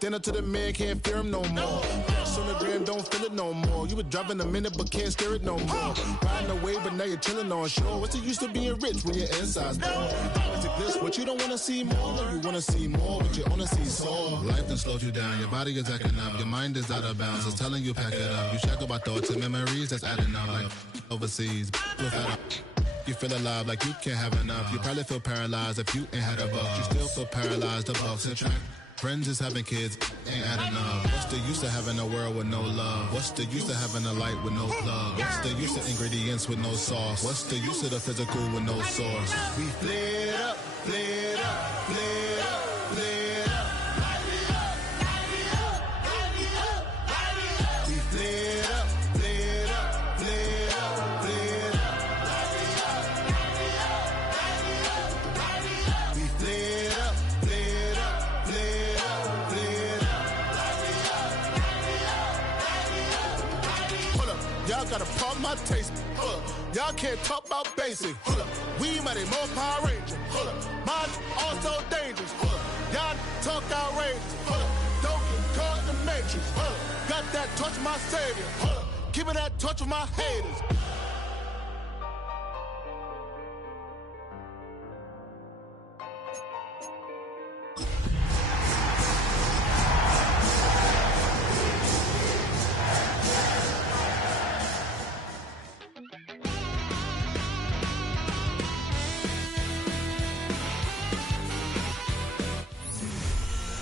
Dinner to the man, can't fear him no more. Sonogram don't feel it no more. You were driving a minute but can't steer it no more. Riding away but now you're chilling on shore. What's the use of being rich when your inside's poor? It's a glitch, but you don't want to see more. No, you want to see more, but you only see sore. Life done slowed you down, your body is acting up. Your mind is out of bounds, it's telling you pack it up. You shackle by thoughts and memories that's adding up. Like overseas, you feel alive like you can't have enough. You probably feel paralyzed if you ain't had a buck. You still feel paralyzed, the bucks and track. Friends is having kids, ain't adding up. What's the use of having a world with no love? What's the use of having a light with no plug? What's the use of ingredients with no sauce? What's the use of the physical with no source? We flared up, flared up, flared up, flared up. Light it up, light it up, light it up, light it up. We flared up, flared up, flared up, flared up. Light it up, light it up, light it up, light it up. We flared up, flared up, flared up, flared up. Light it up, light it up, light it up, light it up. Hold up, y'all got a problem, my taste. Hold up, y'all can't talk about basic. Hold up, we might have more Power Ranger. Hold up, mine also dangerous. Hold up, y'all talk outrageous. Hold up, don't get caught in the matrix. Hold up, got that touch of my savior. Hold up, keeping that touch with my haters.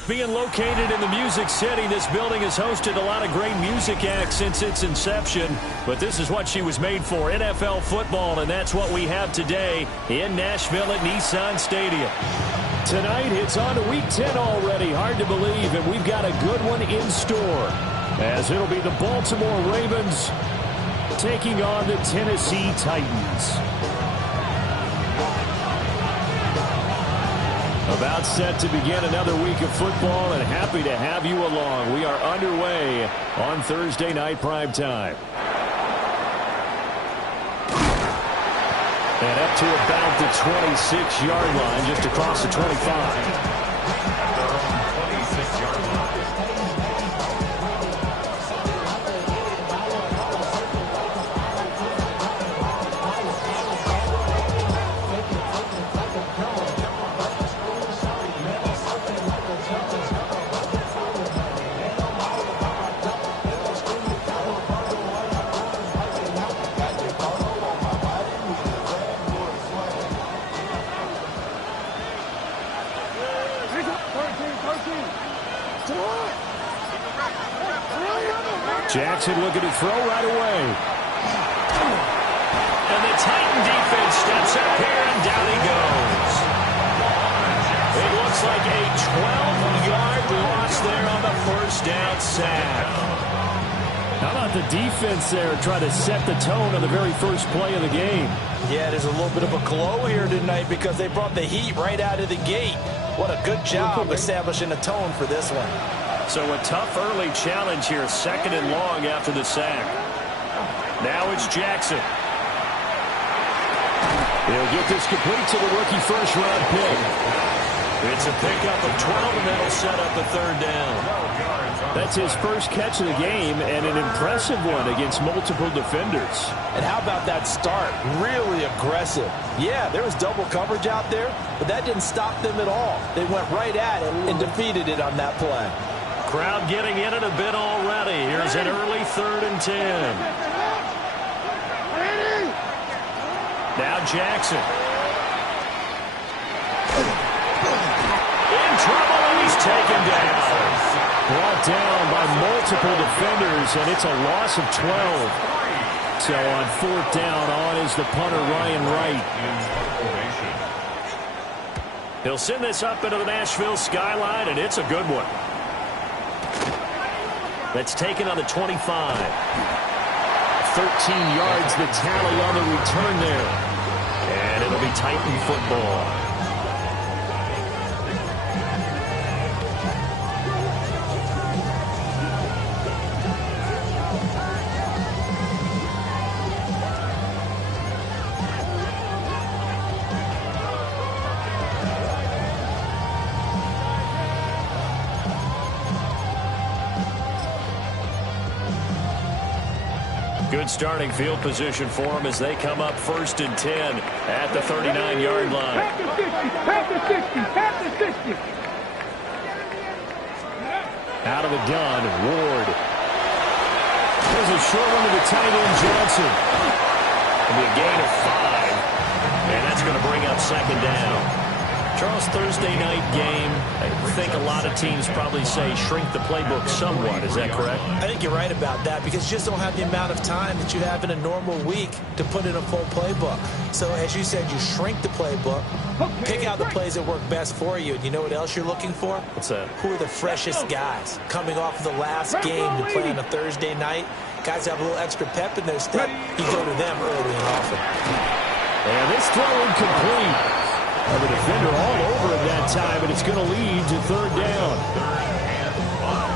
Being located in the Music City, this building has hosted a lot of great music acts since its inception. But this is what she was made for, NFL football, and that's what we have today in Nashville at Nissan Stadium. Tonight, it's on to Week 10 already. Hard to believe, and we've got a good one in store, as it'll be the Baltimore Ravens taking on the Tennessee Titans. About set to begin another week of football, and happy to have you along. We are underway on Thursday night primetime. And up to about the 26-yard line, just across the 25. Jackson looking to throw right away. And the Titan defense steps up here, and down he goes. It looks like a 12-yard loss there on the first down sack. How about the defense there trying to set the tone on the very first play of the game? Yeah, there's a little bit of a glow here tonight because they brought the heat right out of the gate. What a good job establishing a tone for this one. So a tough early challenge here, 2nd and long after the sack. Now it's Jackson. He'll get this complete to the rookie first-round pick. It's a pickup of 12, and that'll set up a 3rd down. That's his first catch of the game, and an impressive one against multiple defenders. And how about that start? Really aggressive. Yeah, there was double coverage out there, but that didn't stop them at all. They went right at it and defeated it on that play. Crowd getting in it a bit already. Here's an early 3rd and 10. Now Jackson. In trouble, and he's taken down. Brought down by multiple defenders, and it's a loss of 12. So on 4th down, on is the punter, Ryan Wright. He'll send this up into the Nashville skyline, and it's a good one. That's taken on the 25. 13 yards, the tally on the return there. And it'll be Titan football. Good starting field position for them as they come up 1st and 10 at the 39-yard line. Out of the gun, Ward. There's a short one to the tight end, Johnson. It'll be a gain of 5, and that's going to bring up 2nd down. Charles, Thursday night game, I think a lot of teams probably say shrink the playbook somewhat. Is that correct? I think you're right about that because you just don't have the amount of time that you have in a normal week to put in a full playbook. So as you said, you shrink the playbook, pick out the plays that work best for you. And you know what else you're looking for? What's that? Who are the freshest guys coming off of the last game to play on a Thursday night? Guys have a little extra pep in their step. You go to them early and often. And this throw incomplete. The defender all over him that time, and it's going to lead to 3rd down.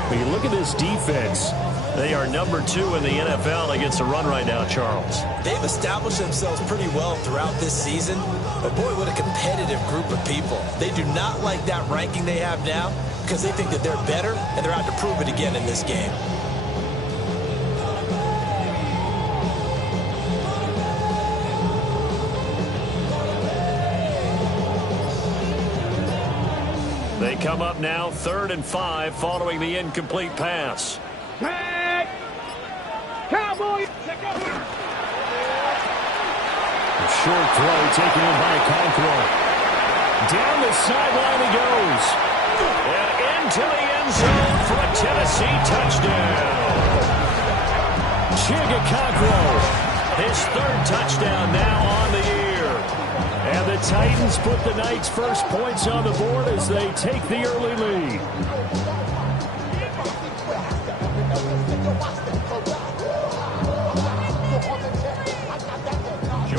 When you look at this defense, they are number 2 in the NFL against the run right now, Charles. They've established themselves pretty well throughout this season, but boy, what a competitive group of people. They do not like that ranking they have now because they think that they're better, and they're out to prove it again in this game. They come up now 3rd and 5 following the incomplete pass. Cowboys! A short throw taken in by Conqueror. Down the sideline he goes. And into the end zone for a Tennessee touchdown. Chigga Conqueror, his 3rd touchdown now on the year. And the Titans put the Knights' first points on the board as they take the early lead.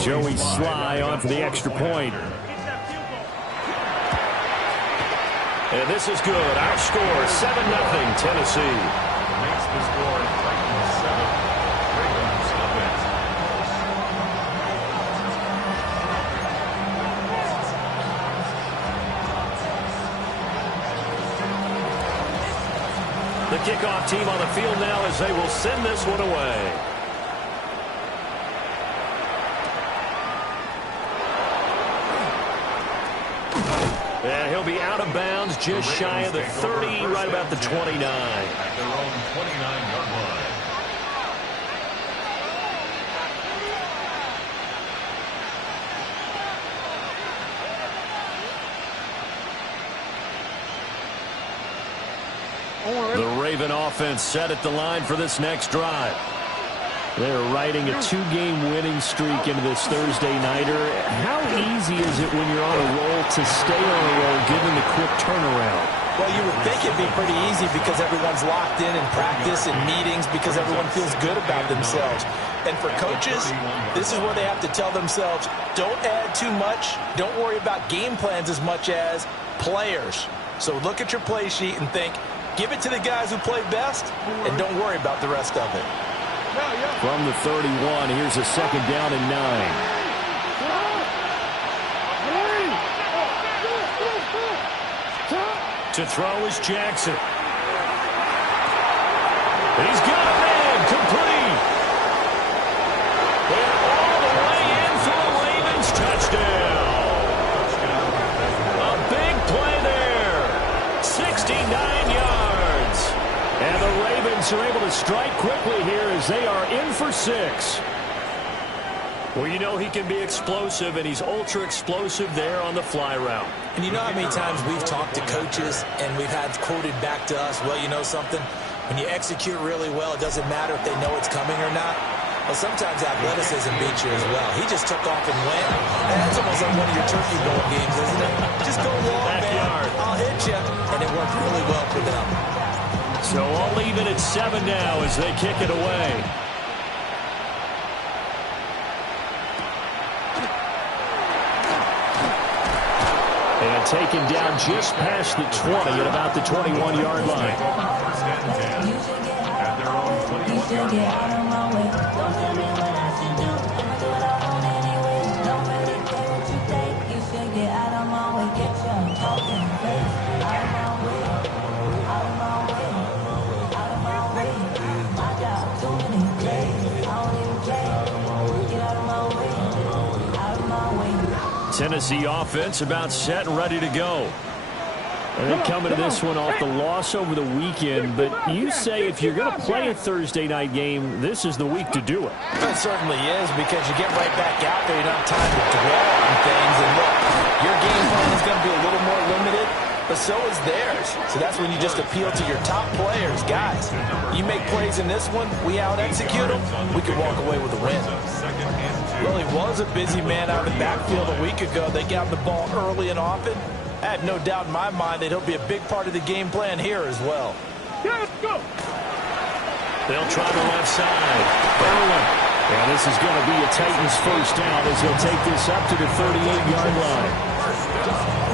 Joey Sly on for the extra point. And this is good. Our score, 7-0 Tennessee. Makes the score 7. Ravens offense. The kickoff team on the field now as they will send this one away. And he'll be out of bounds just shy of the 30, right about the 29. At their own 29-yard line. The Raven offense set at the line for this next drive. They're riding a 2-game winning streak into this Thursday nighter. How easy is it when you're on a roll to stay on a roll given the quick turnaround? Well, you would think it'd be pretty easy because everyone's locked in practice and meetings because everyone feels good about themselves. And for coaches, this is where they have to tell themselves, don't add too much. Don't worry about game plans as much as players. So look at your play sheet and think, give it to the guys who play best, and don't worry about the rest of it. From the 31, here's a 2nd down and 9. To throw is Jackson. He's got a man, complete. And all the way in for a Ravens touchdown. A big play there. 69 yards. And the Ravens are able to strike quickly here as they are in for 6. Well, you know he can be explosive, and he's ultra-explosive there on the fly route. And you know how many times we've talked to coaches and we've had quoted back to us, well, you know something? When you execute really well, it doesn't matter if they know it's coming or not. Well, sometimes athleticism beats you as well. He just took off and went. And that's almost like one of your turkey bowl games, isn't it? Just go long, man. I'll hit you. And it worked really well for them. So I'll leave it at 7 now as they kick it away. And taken down just past the 20 at about the 21-yard line. First and 10 at their own 21-yard line. Tennessee offense about set and ready to go. And they come into this one off the loss over the weekend, but you say if you're going to play a Thursday night game, this is the week to do it. It certainly is, because you get right back out there. You don't have time to dwell on things. And look, your game plan is going to be a little more limited, but so is theirs. So that's when you just appeal to your top players. Guys, you make plays in this one, we out-execute them, we could walk away with a win. Well, he was a busy man out of the backfield a week ago. They got him the ball early and often. I have no doubt in my mind that he'll be a big part of the game plan here as well. Let's go. They'll try the left side. Berlin. And this is going to be a Titans first down as he'll take this up to the 38-yard line.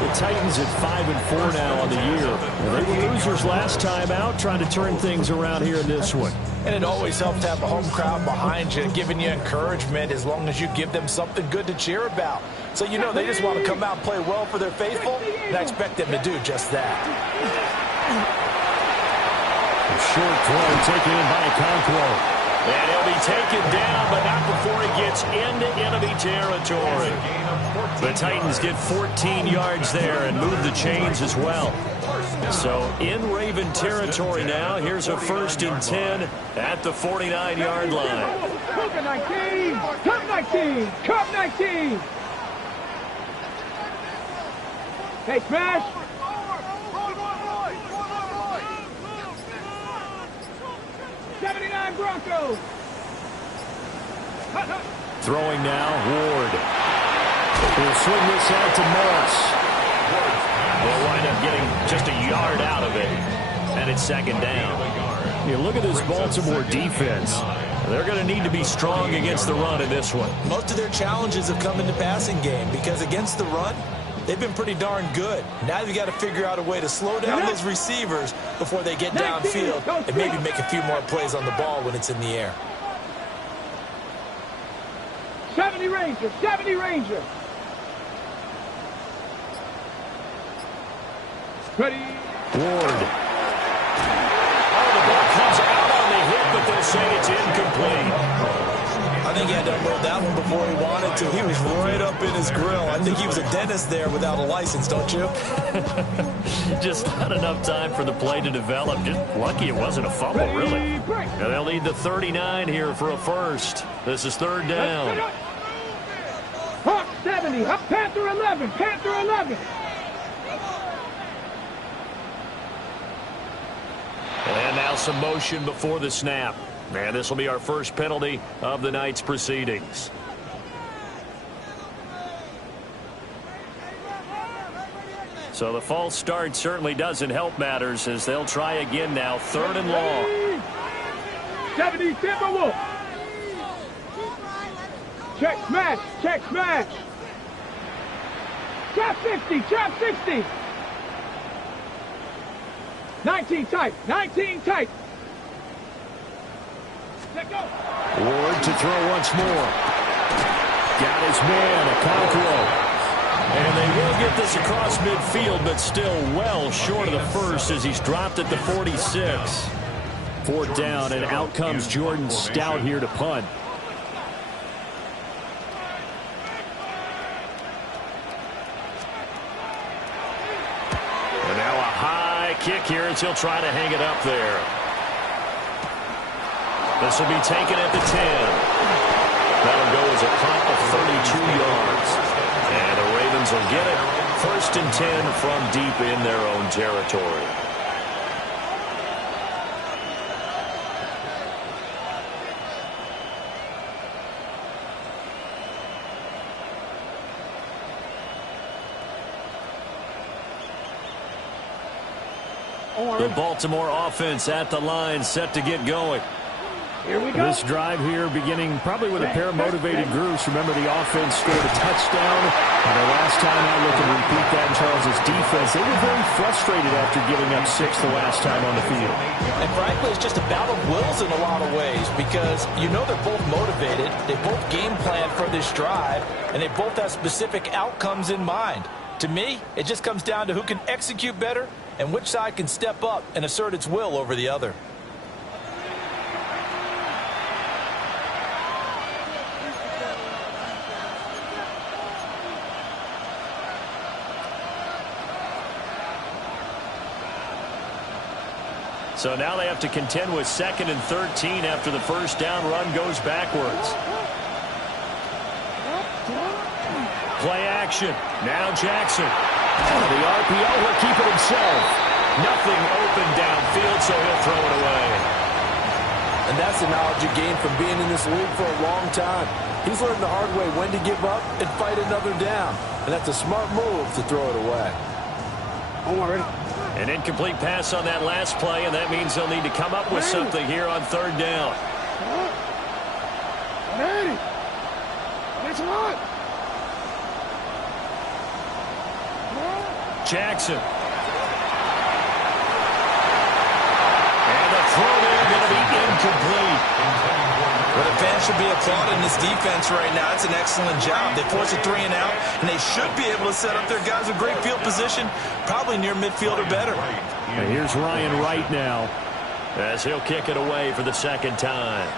The Titans at 5-4 now on the year. Well, they were losers last time out, trying to turn things around here in this one. And it always helps to have a home crowd behind you, giving you encouragement as long as you give them something good to cheer about. So you know they just want to come out and play well for their faithful, and I expect them to do just that. A short throw taken in by Conquo. And he'll be taken down, but not before he gets into enemy territory. The Titans get 14 yards there and move the chains as well. So in Raven territory now, here's a 1st and 10 at the 49-yard line. Come 19! Come 19! Come 19! Hey, smash! 79 Broncos! Throwing now, Ward. He'll swing this out to Morris. They'll wind up getting just a yard out of it. And it's 2nd down. You look at this Baltimore defense. They're going to need to be strong against the run in this one. Most of their challenges have come in the passing game because against the run, they've been pretty darn good. Now you've got to figure out a way to slow down those receivers before they get downfield and maybe make a few more plays on the ball when it's in the air. 70 Ranger! 70 Ranger! Ready? Ward. Oh, the ball comes out on the hit, but they'll say it's incomplete. I think he had to unload that one before he wanted to. He was right up in his grill. I think he was a dentist there without a license, don't you? Just not enough time for the play to develop. Just lucky it wasn't a fumble, really. And they'll need the 39 here for a first. This is 3rd down. Hawk 70, up Panther 11, Panther 11. And now some motion before the snap. And this will be our first penalty of the night's proceedings. So the false start certainly doesn't help matters as they'll try again now. 3rd and long. 70 Timberwolf. Check smash, check smash. Trap 60, trap 60. 19 tight, 19 tight. Let go. Ward to throw once more. Got his man, Okonkwo. And they will get this across midfield, but still well short of the first as he's dropped at the 46. 4th down, and out comes Jordan Stout here to punt. And now a high kick here as he'll try to hang it up there. This will be taken at the 10. That'll go as a punt of 32 yards. And the Ravens will get it. 1st and 10 from deep in their own territory. The Baltimore offense at the line, set to get going. Here we go. This drive here beginning probably with a pair of motivated groups. Remember, the offense scored a touchdown. And the last time I look and repeat that in Charles' defense, they were very frustrated after giving up 6 the last time on the field. And frankly, it's just a battle of wills in a lot of ways because you know they're both motivated. They both game plan for this drive, and they both have specific outcomes in mind. To me, it just comes down to who can execute better and which side can step up and assert its will over the other. So now they have to contend with 2nd and 13 after the first down run goes backwards. Play action. Now Jackson. The RPO, he'll keep it himself. Nothing open downfield, so he'll throw it away. And that's the knowledge you gain from being in this league for a long time. He's learned the hard way when to give up and fight another down. And that's a smart move to throw it away. An incomplete pass on that last play, and that means they'll need to come up with something here on 3rd down. Jackson. And the throw there going to be incomplete. Well, the fans should be applauding this defense right now. It's an excellent job. They force a 3 and out, and they should be able to set up their guys with great field position, probably near midfield or better. And here's Ryan Wright now, as he'll kick it away for the 2nd time.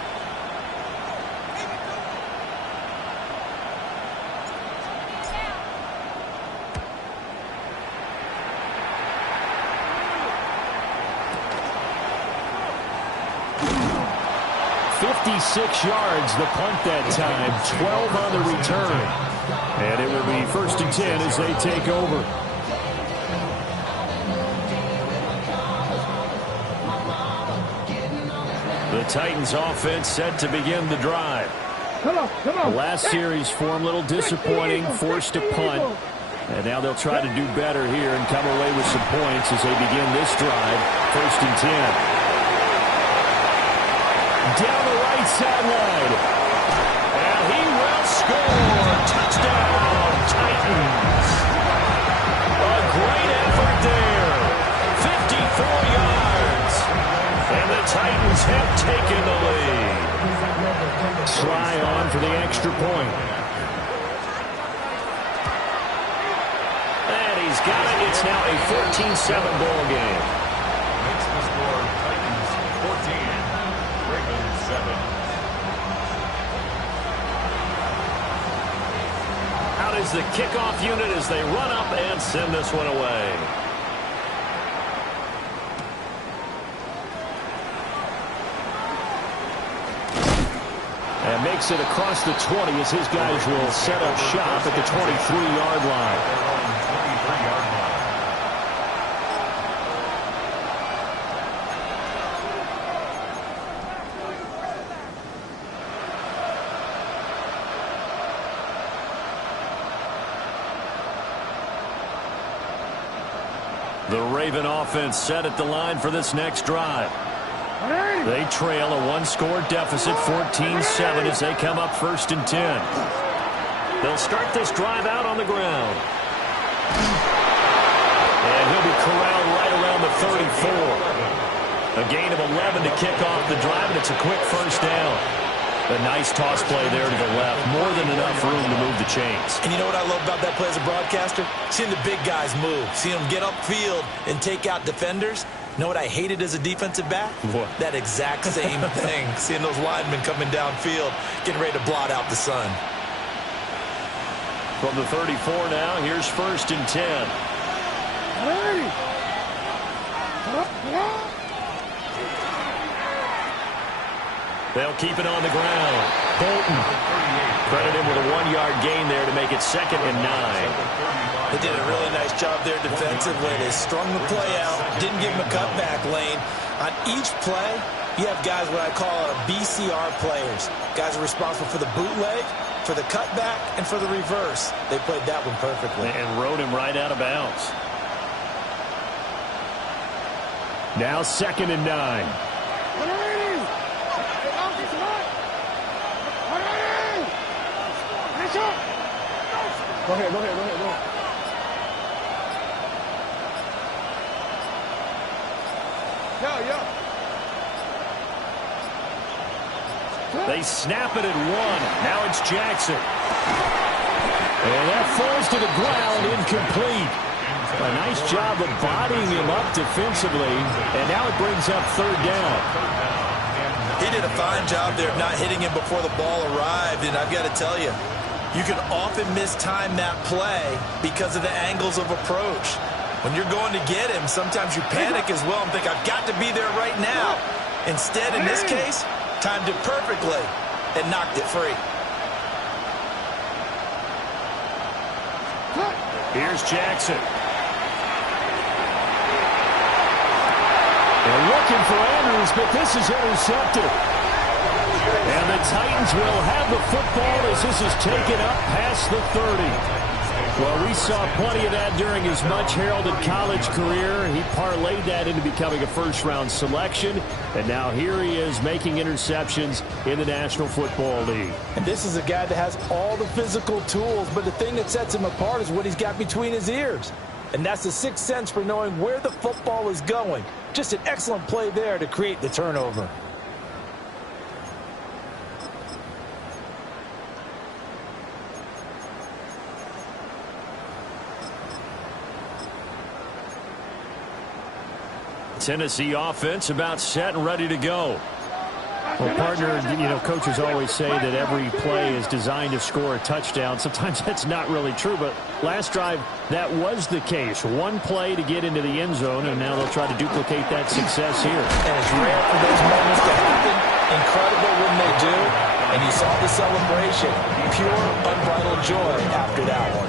.56 yards, the punt that time, 12 on the return. And it will be 1st and 10 as they take over. The Titans offense set to begin the drive. Come on. The last series for them, a little disappointing, forced to punt. And now they'll try to do better here and come away with some points as they begin this drive, 1st and 10. Down the right sideline. And he will score. Touchdown, Titans. A great effort there. 54 yards. And the Titans have taken the lead. Sly on for the extra point. And he's got it. It's now a 14-7 ball game. Makes the score Titans 14. Out is the kickoff unit as they run up and send this one away. And makes it across the 20 as his guys will set up shop at the 23-yard line. The Raven offense set at the line for this next drive. They trail a one-score deficit, 14-7, as they come up 1st and 10. They'll start this drive out on the ground. And he'll be corralled right around the 34. A gain of 11 to kick off the drive, and it's a quick 1st down. A nice toss play there to the left. More than enough room to move the chains. And you know what I love about that play as a broadcaster? Seeing the big guys move. Seeing them get upfield and take out defenders. You know what I hated as a defensive back? What? That exact same thing. Seeing those linemen coming downfield, getting ready to blot out the sun. From the 34 now, here's 1st and 10. They'll keep it on the ground. Bolton. Credit him with a 1-yard gain there to make it 2nd and 9. They did a really nice job there defensively. They strung the play out, didn't give him a cutback lane. On each play, you have guys what I call BCR players. Guys are responsible for the bootleg, for the cutback, and for the reverse. They played that one perfectly. And rode him right out of bounds. Now 2nd and 9. Go ahead. They snap it at 1. Now it's Jackson. And that falls to the ground, incomplete. A nice job of bodying him up defensively, and now it brings up 3rd down. He did a fine job there of not hitting him before the ball arrived, and I've got to tell you, you can often mistime that play because of the angles of approach. When you're going to get him, sometimes you panic as well and think, I've got to be there right Instead, in this case, timed it perfectly and knocked it free. Here's Jackson. They're looking for Andrews, but this is intercepted. And the Titans will have the football as this is taken up past the 30. Well, we saw plenty of that during his much-heralded college career. He parlayed that into becoming a first-round selection, and now here he is making interceptions in the National Football League. And this is a guy that has all the physical tools, but the thing that sets him apart is what he's got between his ears. And that's the sixth sense for knowing where the football is going. Just an excellent play there to create the turnover. Tennessee offense about set and ready to go. Well, partner, coaches always say that every play is designed to score a touchdown. Sometimes that's not really true, but last drive, that was the case. One play to get into the end zone, and now they'll try to duplicate that success here. And it's rare for those moments to happen. Incredible when they do. And you saw the celebration. Pure, unbridled joy after that one.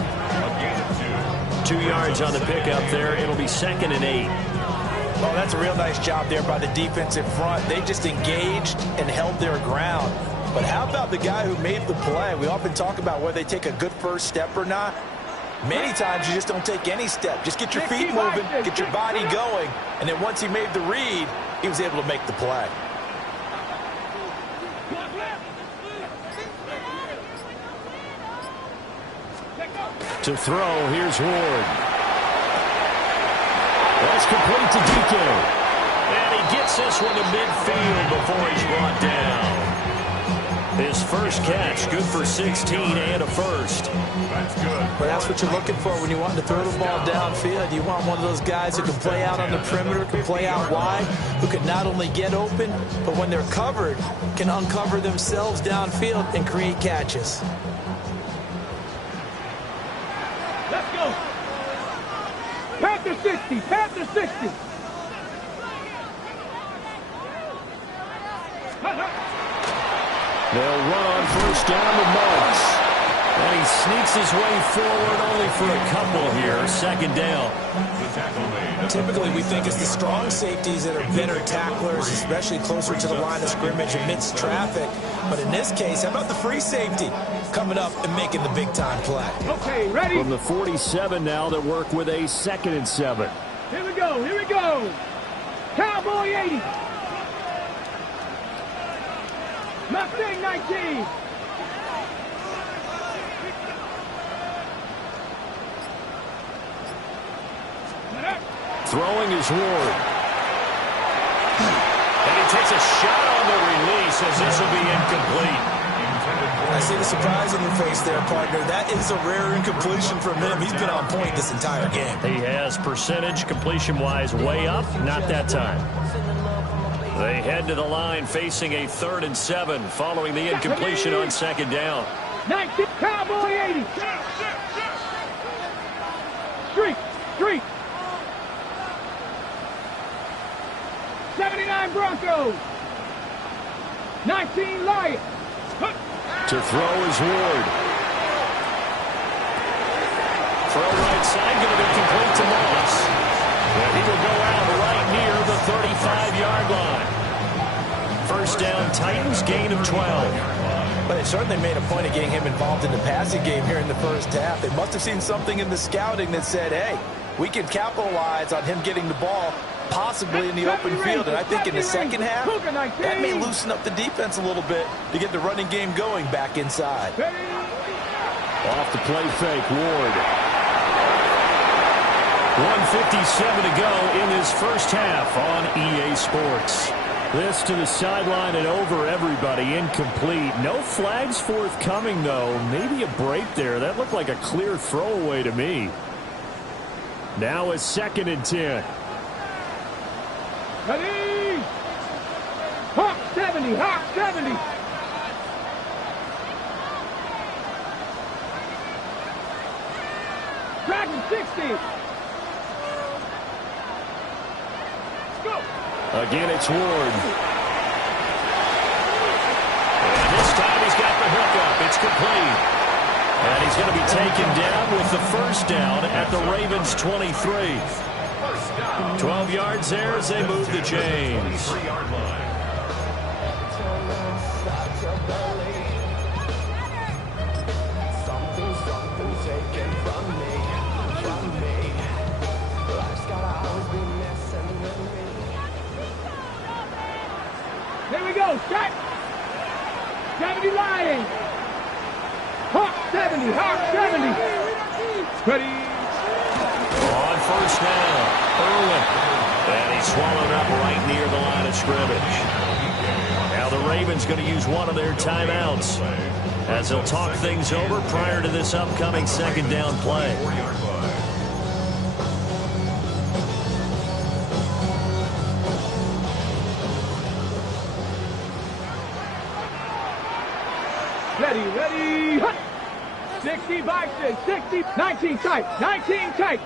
2 yards on the pickup there. It'll be 2nd and 8. Well, that's a real nice job there by the defensive front. They just engaged and held their ground. But how about the guy who made the play? We often talk about whether they take a good first step or not. Many times you just don't take any step. Just get your feet moving, get your body going. And then once he made the read, he was able to make the play. To throw, here's Ward. That's complete to DK. And he gets this one to midfield before he's brought down. His first catch, good for 16 and a first. That's good. Well, that's what you're looking for when you want to throw the ball downfield. You want one of those guys who can play out on the perimeter, can play out wide, who can not only get open, but when they're covered, can uncover themselves downfield and create catches. Let's go. Panther 60, Panther 60. They'll run on first down to Moss. And he sneaks his way forward only for a couple here. 2nd down. Typically, we think it's the strong safeties that are better tacklers, especially closer to the line of scrimmage amidst traffic. But in this case, how about the free safety coming up and making the big-time play? Okay, ready? From the 47 now, they work with a 2nd and 7. Here we go, here we go. Cowboy 80. Mustang 19. Throwing is Ward. And he takes a shot on the release as this will be incomplete. I see the surprise on your face there, partner. That is a rare incompletion from him. He's been on point this entire game. He has percentage completion-wise way up. Not that time. They head to the line facing a 3rd and 7 following the incompletion on 2nd down. 19, Cowboy 80. Streak, streak. 79 Broncos. 19 Lions. To throw is Ward. Throw right side, going to be complete to Moss. And he will go out right near the 35-yard line. First down, Titans, gain of 12. But they certainly made a point of getting him involved in the passing game here in the first half. They must have seen something in the scouting that said, hey, we can capitalize on him getting the ball possibly in the open field. And I think in the second half, that may loosen up the defense a little bit to get the running game going back inside. Off the play fake, Ward. 1:57 to go in this first half on EA Sports. This to the sideline and over everybody, incomplete. No flags forthcoming, though. Maybe a break there. That looked like a clear throwaway to me. Now it's 2nd and 10. Ready? Hawk 70, Hawk 70. Dragon 60. Go. Again, it's Ward. It's complete. And he's going to be taken down with the first down at the Ravens' 23. 12 yards there as they move the chains. Here we go, set. 70 Lions. Hawk 70, Hawk 70. Ready. On first down, Irwin. And he's swallowed up right near the line of scrimmage. Now the Ravens going to use one of their timeouts as they'll talk things over prior to this upcoming second down play. Ready, hut! 60 by 6, 60, 19 tight, 19 tight.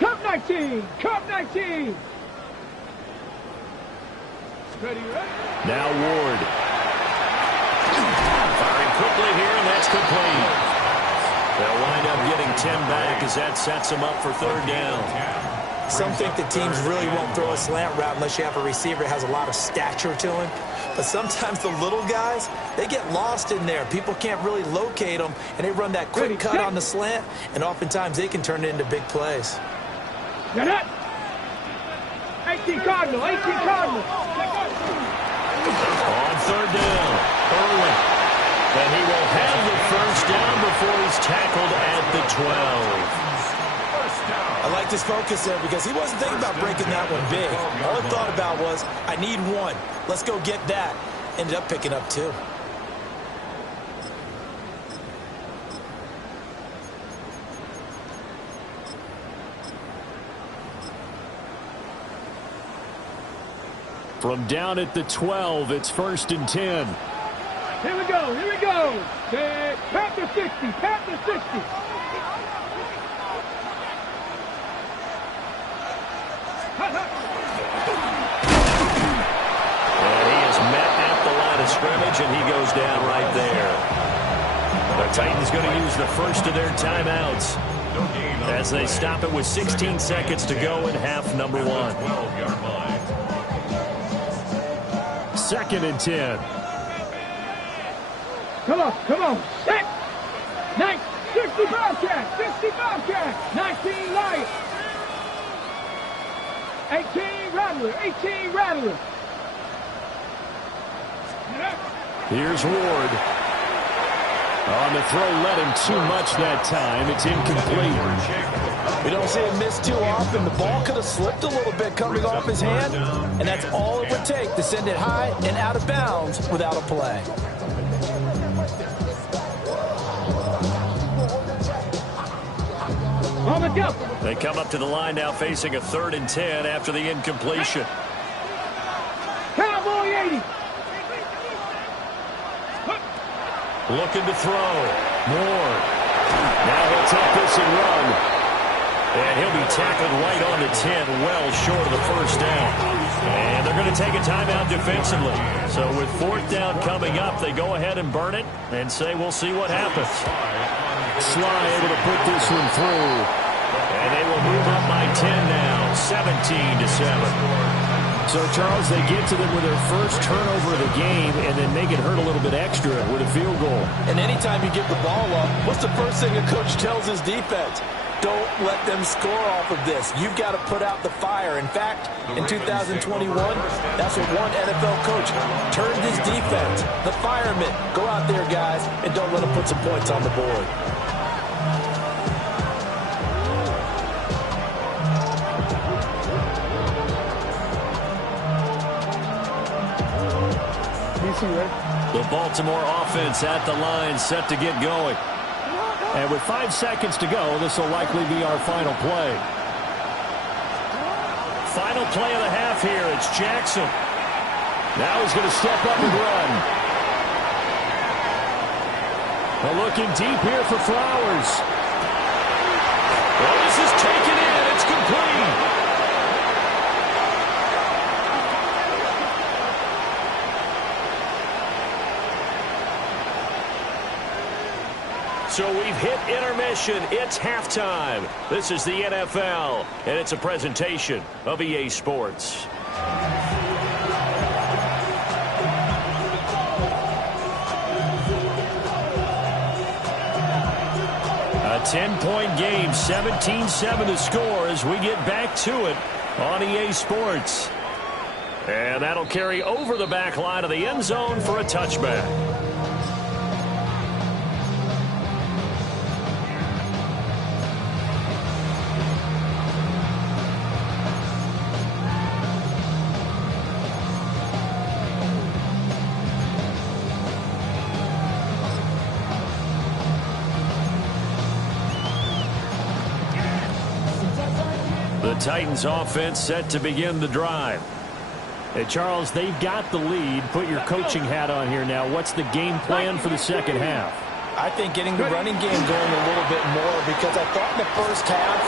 Cup 19, Cup 19. Ready. Now Ward. Firing quickly here, and that's complete. They'll wind up getting 10 back as that sets them up for third down. Some think that teams really won't throw a slant route unless you have a receiver that has a lot of stature to him. But sometimes the little guys, they get lost in there. People can't really locate them, and they run that quick cut on the slant, and oftentimes they can turn it into big plays. Get it! 18 Cardinal, 18 Cardinal. On third down, Irwin. And he will have the first down before he's tackled at the 12. I like his focus there because he wasn't thinking about breaking that one big. All he thought about was, I need one. Let's go get that. Ended up picking up two. From down at the 12, it's 1st and 10. Here we go, here we go. Panther 60, Panther 60. And he is met at the line of scrimmage, and he goes down right there. The Titans going to use the first of their timeouts as they stop it with 16 seconds to go in half number 1. 2nd and 10. Come on, set. 60 Bobcat, 60 Bobcat, 19 Lions. 18 Rattler, 18 Rattler. Here's Ward. On the throw, led him too much that time. It's incomplete. We don't see him miss too often. The ball could have slipped a little bit coming off his hand, and that's all it would take to send it high and out of bounds without a play. They come up to the line now facing a 3rd and 10 after the incompletion. Cowboy 80. Looking to throw. Moore. Now he'll take this and run. And he'll be tackled right on the 10, well short of the first down. And they're going to take a timeout defensively. So with 4th down coming up, they go ahead and burn it and say we'll see what happens. Sly able to put this one through. And they will move up by 10 now, 17-7. So, Charles, they get to them with their first turnover of the game and then make it hurt a little bit extra with a field goal. And anytime you give the ball up, what's the first thing a coach tells his defense? Don't let them score off of this. You've got to put out the fire. In fact, in 2021, that's what one NFL coach turned his defense. The firemen. Go out there, guys, and don't let them put some points on the board. The Baltimore offense at the line, set to get going. And with 5 seconds to go, this will likely be our final play. Final play of the half here. It's Jackson. Now he's going to step up and run. Well, looking deep here for Flowers. Well, this is taken in. It's complete. So we've hit intermission. It's halftime. This is the NFL, and it's a presentation of EA Sports. A 10-point game, 17-7 to score as we get back to it on EA Sports. And that'll carry over the back line of the end zone for a touchback. The Titans offense set to begin the drive. Hey, Charles, they've got the lead. Put your coaching hat on here now. What's the game plan for the second half? I think getting the running game going a little bit more, because I thought in the first half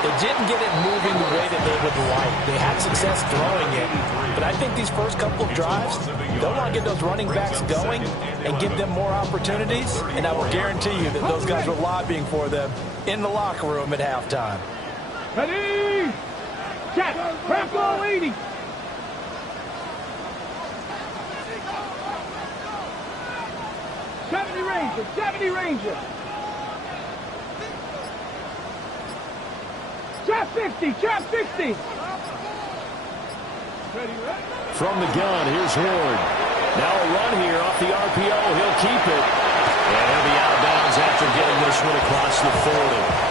they didn't get it moving the way that they would like. They had success throwing it, but I think these first couple of drives, they'll want to get those running backs going and give them more opportunities, and I will guarantee you that those guys were lobbying for them in the locker room at halftime. Ready! Check! Crack all 80! '70 Ranger! Trap 60! Trap 60! From the gun, here's Ward. Now a run here off the RPO. He'll keep it. And he'll be out of bounds after getting this one across the 40.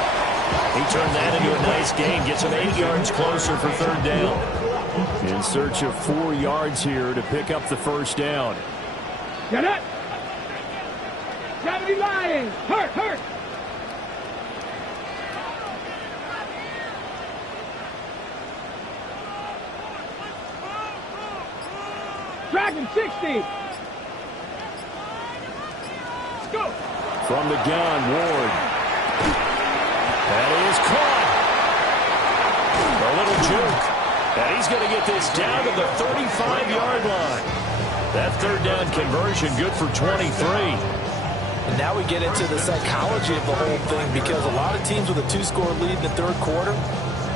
He turned that into a nice gain. Gets him 8 yards closer for third down. In search of 4 yards here to pick up the first down. Get it! 70 Lions! Hurt! Dragon 60! Let's go! From the gun, Ward. That is caught. A little juke. And he's going to get this down to the 35-yard line. That third down conversion good for 23. And now we get into the psychology of the whole thing, because a lot of teams with a 2-score lead in the third quarter,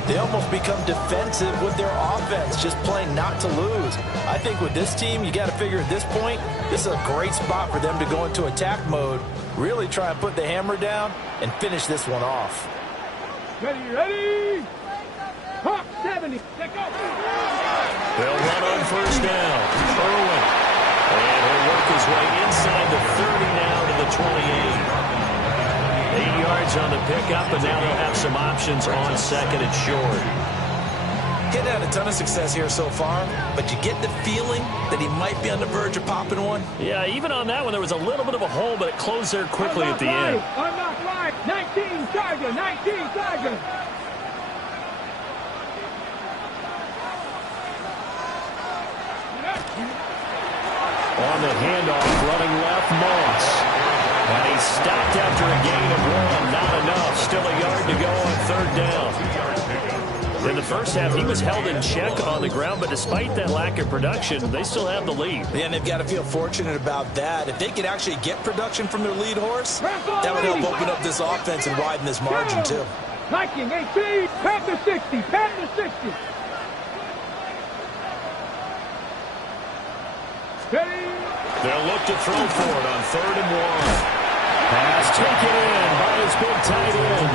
they almost become defensive with their offense, just playing not to lose. I think with this team, you got to figure at this point, this is a great spot for them to go into attack mode, really try and put the hammer down and finish this one off. Ready! Hawk 70! Let go! They'll run on first down. Irwin. And he'll work his way inside the 30 now to the 28. 8 yards on the pickup, and now they'll have some options on second and short. He's had a ton of success here so far, but you get the feeling that he might be on the verge of popping one. Yeah, even on that one, there was a little bit of a hole, but it closed there quickly at the end. I'm not right. 19 Tiger! 19 Tiger! On the handoff, running left, Moss. And he's stopped after a gain of 1. Not enough. Still a yard to go on third down. In the first half, he was held in check on the ground, but despite that lack of production, they still have the lead. Yeah, and they've got to feel fortunate about that. If they could actually get production from their lead horse, that would help open up this offense and widen this margin, too. Viking 18, Panther 60, Panther 60. They'll look to throw for it on 3rd and 1. Pass taken in by his big tight end.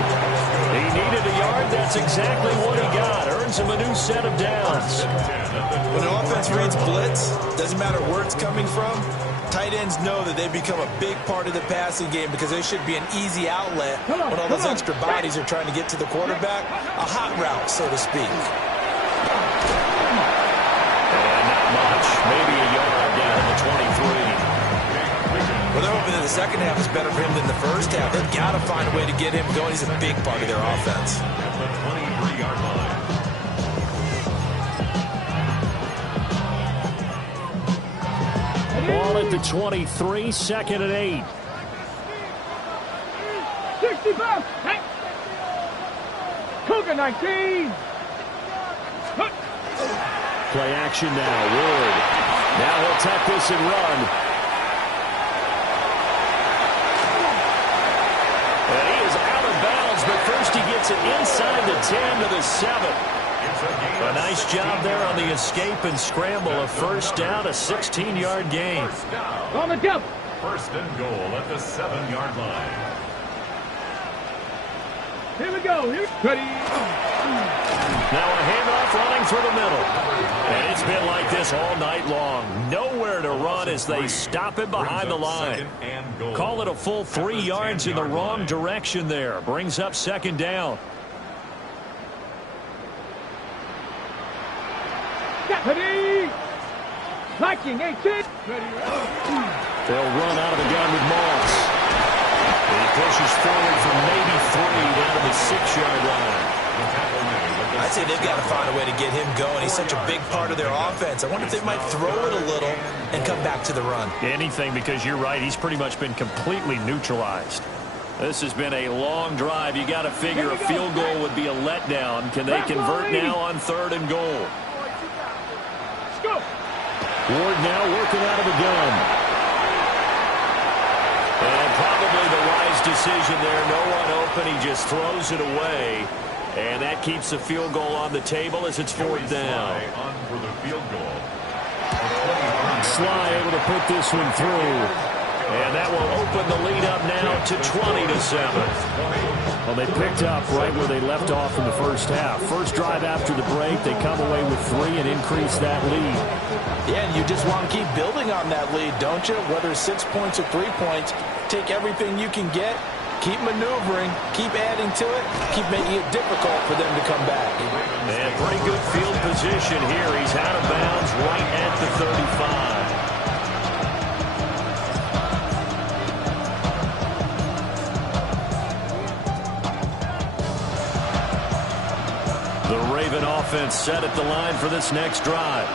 He needed a yard. That's exactly what he got. Earns him a new set of downs. When the offense reads blitz, doesn't matter where it's coming from, tight ends know that they become a big part of the passing game, because they should be an easy outlet when all those extra bodies are trying to get to the quarterback. A hot route, so to speak. And not much. Maybe a yard down to the 23. Well, they're hoping that the second half is better for him than the first half. They've got to find a way to get him going. He's a big part of their offense. Ball at the 23, 2nd and 8. 65. Hey. Cougar 19. Play action now. Ward. Now he'll tuck this and run. gets it inside the 10 to the 7. A nice job there on the escape and scramble. A first down, a 16-yard gain. On the jump. First and goal at the 7-yard line. Here we go. Ready. Now a handoff running through the middle. And it's been like this all night long. Nowhere to run as they stop him behind the line. Call it a full 3 yards in the wrong direction there. Brings up second down. Ready. Liking 18. Ready. They'll run out of the gun with Moss. And he pushes forward from maybe 3 down to the 6-yard line. I'd say they've got to find a way to get him going. He's such a big part of their offense. I wonder if they might throw it a little and come back to the run. Anything, because you're right. He's pretty much been completely neutralized. This has been a long drive. You got to figure a field goal would be a letdown. Can they convert now on 3rd and goal? Ward now working out of the gun. And probably the wise decision there. No one open. He just throws it away. And that keeps the field goal on the table as it's 4th down. On for the field goal. Sly able to put this one through. And that will open the lead up now to 20 to 7. Well, they picked up right where they left off in the first half. First drive after the break, they come away with 3 and increase that lead. Yeah, and you just want to keep building on that lead, don't you? Whether it's 6 points or 3 points, take everything you can get, keep maneuvering, keep adding to it, keep making it difficult for them to come back. And pretty good field position here. He's out of bounds right at the 35. The Raven offense set at the line for this next drive.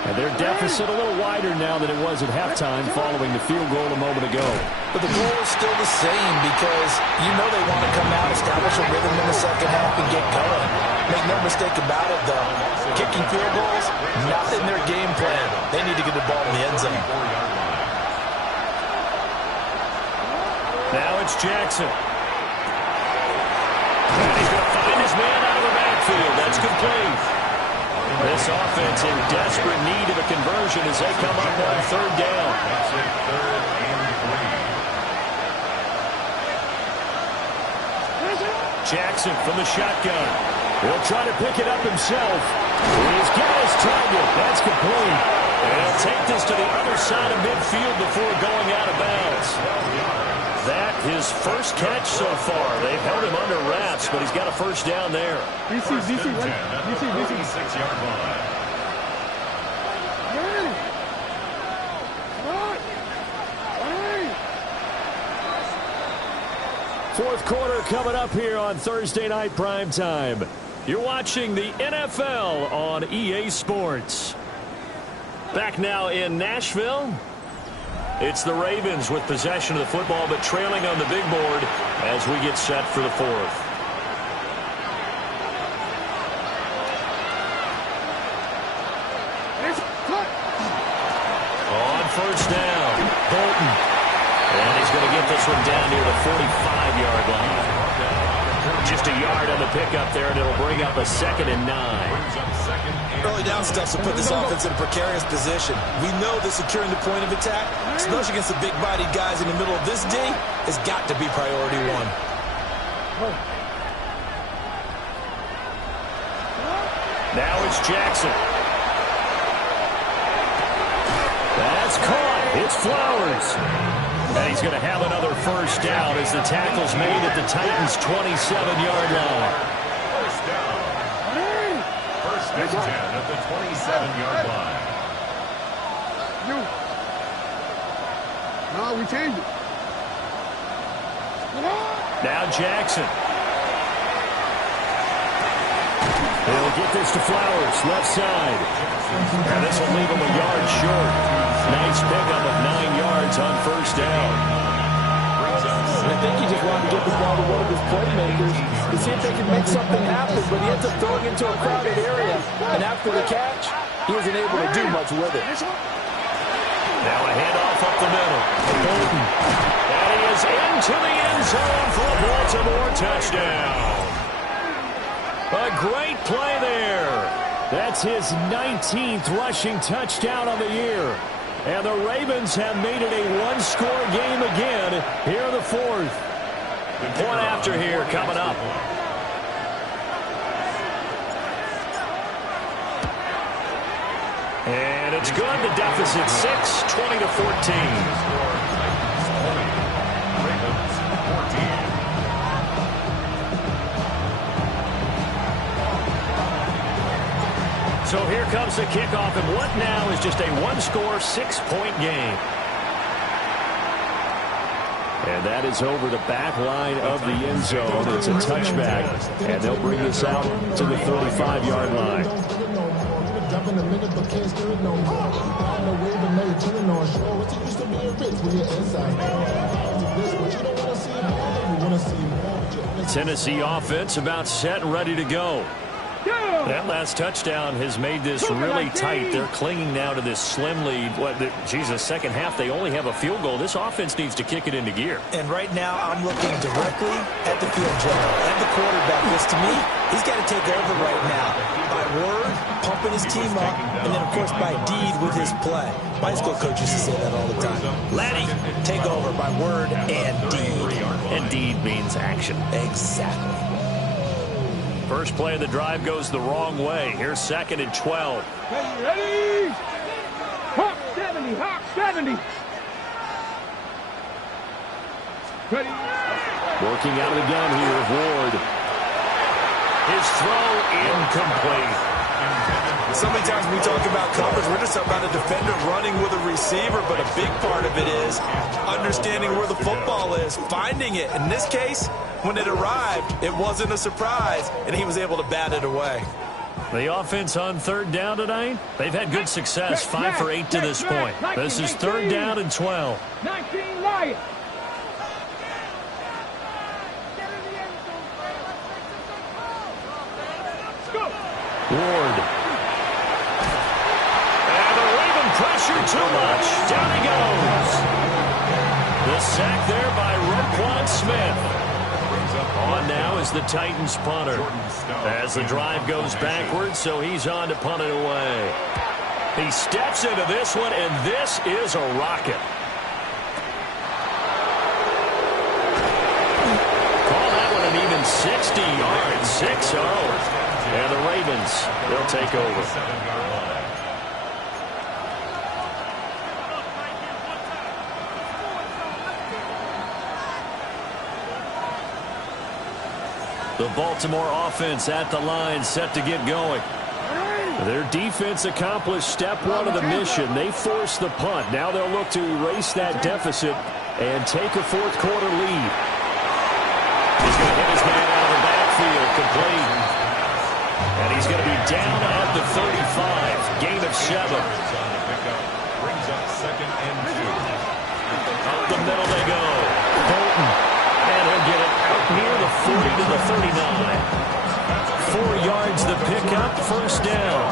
And their deficit a little wider now than it was at halftime following the field goal a moment ago. But the goal is still the same because you know they want to come out, establish a rhythm in the second half, and get going. Make no mistake about it, though. Kicking field goals, not in their game plan. They need to get the ball in the end zone. Now it's Jackson. And he's going to find his man out of the backfield. That's complete. This offense in desperate need of a conversion as they come up on 3rd down. Jackson from the shotgun. He'll try to pick it up himself. He's got his target. That's complete. And he'll take this to the other side of midfield before going out of bounds. That his first catch so far. They've held him under wraps, but he's got a first down there. DC, right? DC. 6-yard line. Fourth quarter coming up here on Thursday Night Primetime. You're watching the NFL on EA Sports. Back now in Nashville. It's the Ravens with possession of the football, but trailing on the big board as we get set for the 4th. On first down, Bolton. And he's going to get this one down near the 45-yard line. Just a yard on the pickup there, and it'll bring up a 2nd and 9. Early down steps will put this offense in a precarious position. We know that securing the point of attack, especially against the big-bodied guys in the middle of this D, has got to be priority 1. Now it's Jackson. That's caught. It's Flowers. And he's going to have another first down as the tackle's made at the Titans' 27-yard line. First down. First and 10 at the 27-yard line. No, we changed it. Now Jackson. He'll get this to Flowers, left side. And this will leave him a yard short. Nice pickup of 9 yards on first down. And I think he just wanted to get the ball to one of his playmakers to see if they could make something happen, but he ends up throwing into a crowded area. And after the catch, he wasn't able to do much with it. Now a handoff up the middle. Bolton. And he is into the end zone for a Baltimore touchdown. A great play there. That's his 19th rushing touchdown on the year. And the Ravens have made it a one-score game again here in the fourth. Point after here coming up. And it's good. The deficit 6, 20-14. So here comes the kickoff, and what now is just a one-score, 6-point game. And that is over the back line of the end zone. It's a touchback, and they'll bring this out to the 35-yard line. Tennessee offense about set and ready to go. That last touchdown has made this really tight. They're clinging now to this slim lead. Second half, they only have a field goal. This offense needs to kick it into gear. And right now, I'm looking directly at the field general and the quarterback. This, to me, he's got to take over right now. By word, pumping his team up, and then, of course, by deed with his play. My school coach used to say that all the time. Lenny, take over by word and deed. And deed means action. Exactly. First play of the drive goes the wrong way. Here's 2nd and 12. Ready? Hawk 70, Hawk 70. Ready? Working out of the gun here, Ward. His throw incomplete. So many times when we talk about coverage, we're just talking about a defender running with a receiver, but a big part of it is understanding where the football is, finding it. In this case, when it arrived, it wasn't a surprise, and he was able to bat it away. The offense on 3rd down tonight, they've had good success, 5 for 8 to this point. This is 3rd down and 12. 19 Lions. Ward. And the Raven pressure too much. Down he goes. The sack there by Roquan Smith. On now is the Titans punter. As the drive goes backwards, so he's on to punt it away. He steps into this one, and this is a rocket. Call that one an even 60 yards. 6-0. And the Ravens, they'll take over. The Baltimore offense at the line, set to get going. Their defense accomplished step 1 of the mission. They forced the punt. Now they'll look to erase that deficit and take a fourth quarter lead. He's going to get his man out of the backfield, complete. And he's going to be down at the 35. Gain of 7. Brings up 2nd and 2. Up the middle they go. Bolton. And he'll get it out near the 40 to the 39. 4 yards the pickup, 1st down.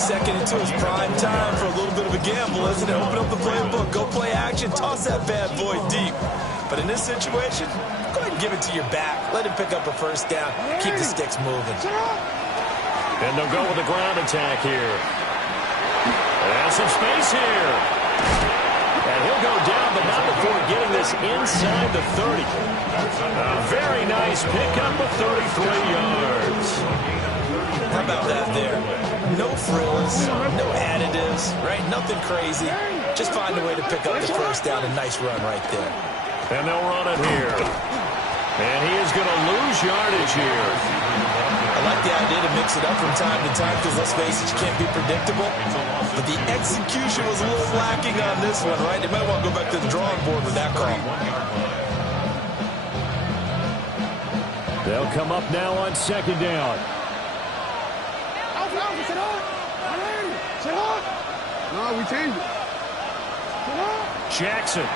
2nd and 2 is prime time for a little bit of a gamble, isn't it? Open up the playbook, go play action, toss that bad boy deep. But in this situation, go ahead and give it to your back. Let him pick up a 1st down. Keep the sticks moving. And they'll go with the ground attack here. And some space here. And he'll go down, but not before getting this inside the 30. A very nice pickup of 33 yards. How about that there? No frills, no additives, right? Nothing crazy. Just find a way to pick up the 1st down. A nice run right there. And they'll run it here. And he is going to lose yardage here. I like the idea to mix it up from time to time because, let's face it, you can't be predictable. But the execution was a little lacking on this one, right? They might want to go back to the drawing board with that call. They'll come up now on 2nd down. No, we changed it. Jackson.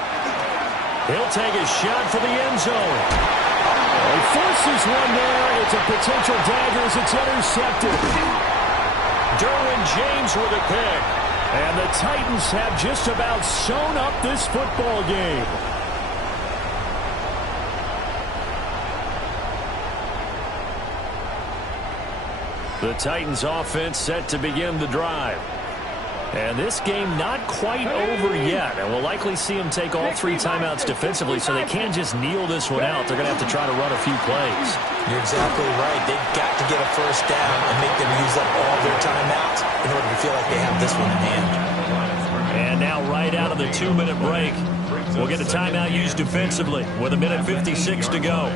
He'll take a shot for the end zone. He forces one there. It's a potential dagger as it's intercepted. Derwin James with a pick. And the Titans have just about sewn up this football game. The Titans offense set to begin the drive. And this game not quite over yet. And we'll likely see them take all 3 timeouts defensively, so they can't just kneel this one out. They're going to have to try to run a few plays. You're exactly right. They've got to get a first down and make them use up all their timeouts in order to feel like they have this one in hand. And now right out of the 2-minute break, we'll get a timeout used defensively with 1:56 to go.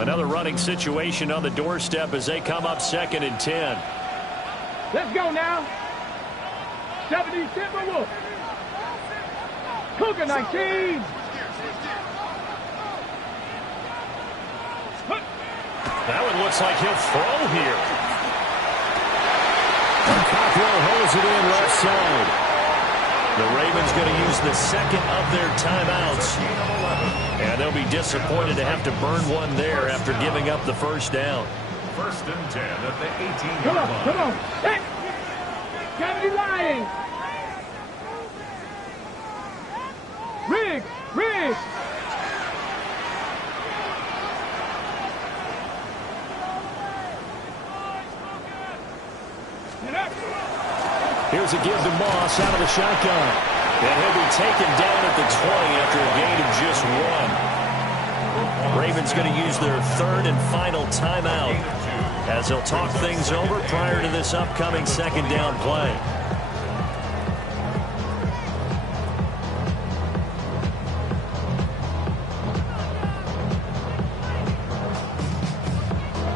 Another running situation on the doorstep as they come up 2nd and 10. Let's go now. 70 Timberwolves. Cougar 19. That one looks like he'll throw here. Cockrell holds it in left side. The Ravens going to use the 2nd of their timeouts. And they'll be disappointed to have to burn one there after giving up the first down. 1st and 10 at the 18-yard Come line. on, come on. Hey! 70 Lions. Riggs. Here's a give to Moss out of the shotgun. And he'll be taken down at the 20 after a gain of just 1. Ravens going to use their 3rd and final timeout as they'll talk things over prior to this upcoming 2nd down play.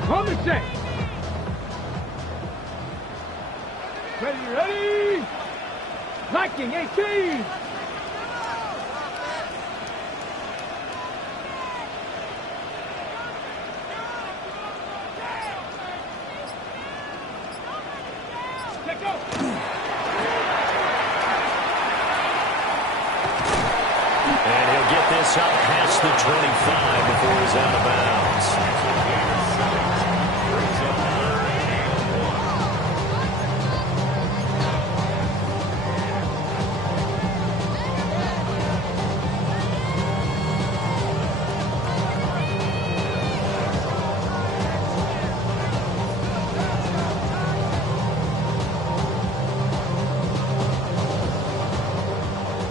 On the check. Ready. Viking 18. Let go. And he'll get this up past the 25 before he's out of bounds.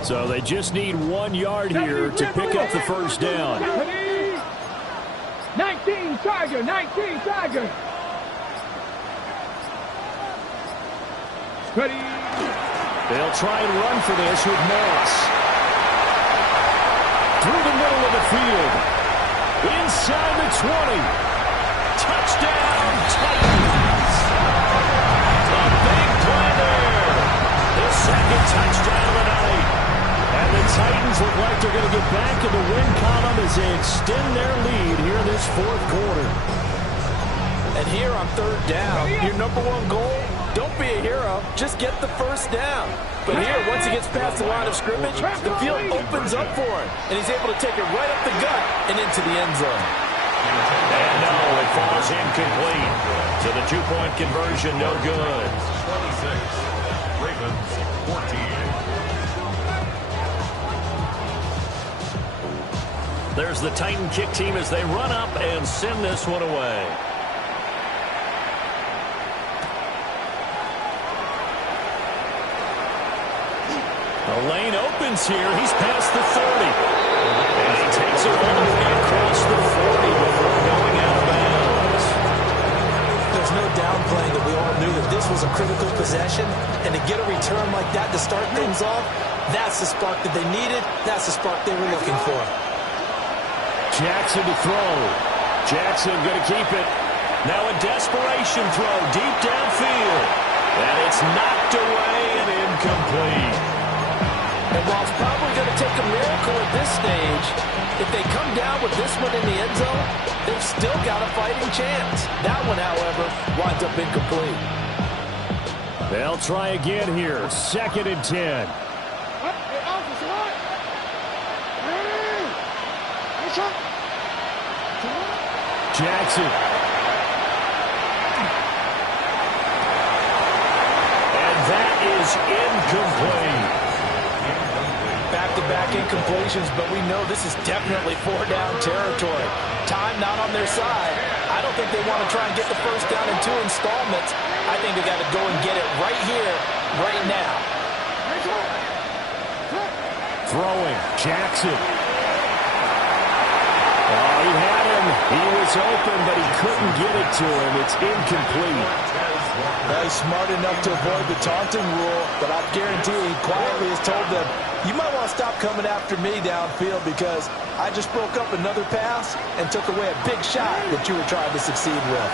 So they just need 1 yard here to pick up the first down. 19 Tiger. Ready. They'll try and run for this with Moss. Through the middle of the field. Inside the 20. Touchdown, Titans. A big play there. The 2nd touchdown of the night. And the Titans look like they're going to get back in the win column as they extend their lead here in this 4th quarter. And here on 3rd down, your #1 goal, don't be a hero, just get the first down. But here, once he gets past the line of scrimmage, the field opens up for him, and he's able to take it right up the gut and into the end zone. And no, it falls incomplete. So the 2-point conversion, no good. 26, Ravens 14. There's the Titan kick team as they run up and send this one away. The lane opens here. He's past the 30. And he takes it all the way across the 40 before going out of bounds. There's no downplaying that we all knew that this was a critical possession, and to get a return like that to start things off, that's the spark that they needed. That's the spark they were looking for. Jackson to throw. Jackson going to keep it. Now a desperation throw deep downfield. And it's knocked away and incomplete. And while it's probably going to take a miracle at this stage, if they come down with this one in the end zone, they've still got a fighting chance. That one, however, winds up incomplete. They'll try again here. 2nd and 10. Jackson. is incomplete. Back-to-back incompletions, but we know this is definitely four-down territory. Time not on their side. I don't think they want to try and get the first down in 2 installments. I think they got to go and get it right here, right now. Throwing, Jackson. Oh, he had him. He was open, but he couldn't get it to him. It's incomplete. He's smart enough to avoid the taunting rule, but I guarantee he quietly has told them, you might want to stop coming after me downfield because I just broke up another pass and took away a big shot that you were trying to succeed with.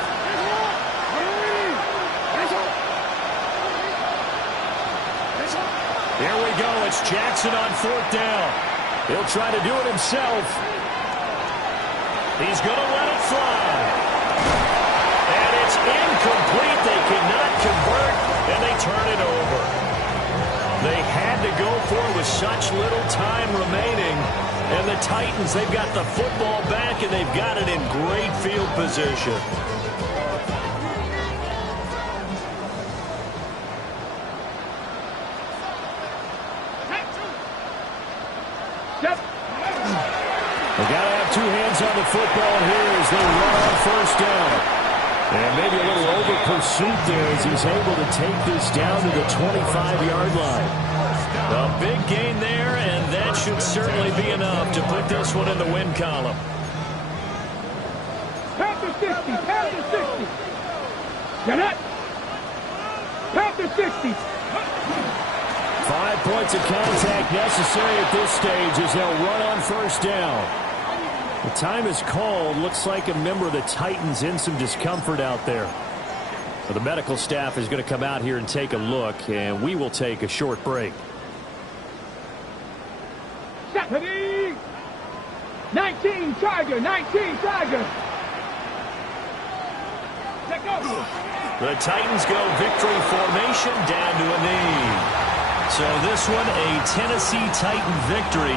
Here we go. It's Jackson on 4th down. He'll try to do it himself. He's going to let it fly. And it's incomplete. They cannot convert, and they turn it over. They had to go for it with such little time remaining. And the Titans, they've got the football back, and they've got it in great field position. They got to have 2 hands on the football here as they run on 1st down. And maybe a little over pursuit there as he's able to take this down to the 25-yard line. A big gain there, and that should certainly be enough to put this one in the win column. Panther 60, Panther 60. Get it? Panther 60. 5 points of contact necessary at this stage as they'll run on 1st down. The time is called. Looks like a member of the Titans in some discomfort out there. So the medical staff is going to come out here and take a look, and we will take a short break. Stephanie! 19 Tiger, 19 Tiger. Let go. The Titans go victory formation down to a knee. So this one, a Tennessee Titan victory.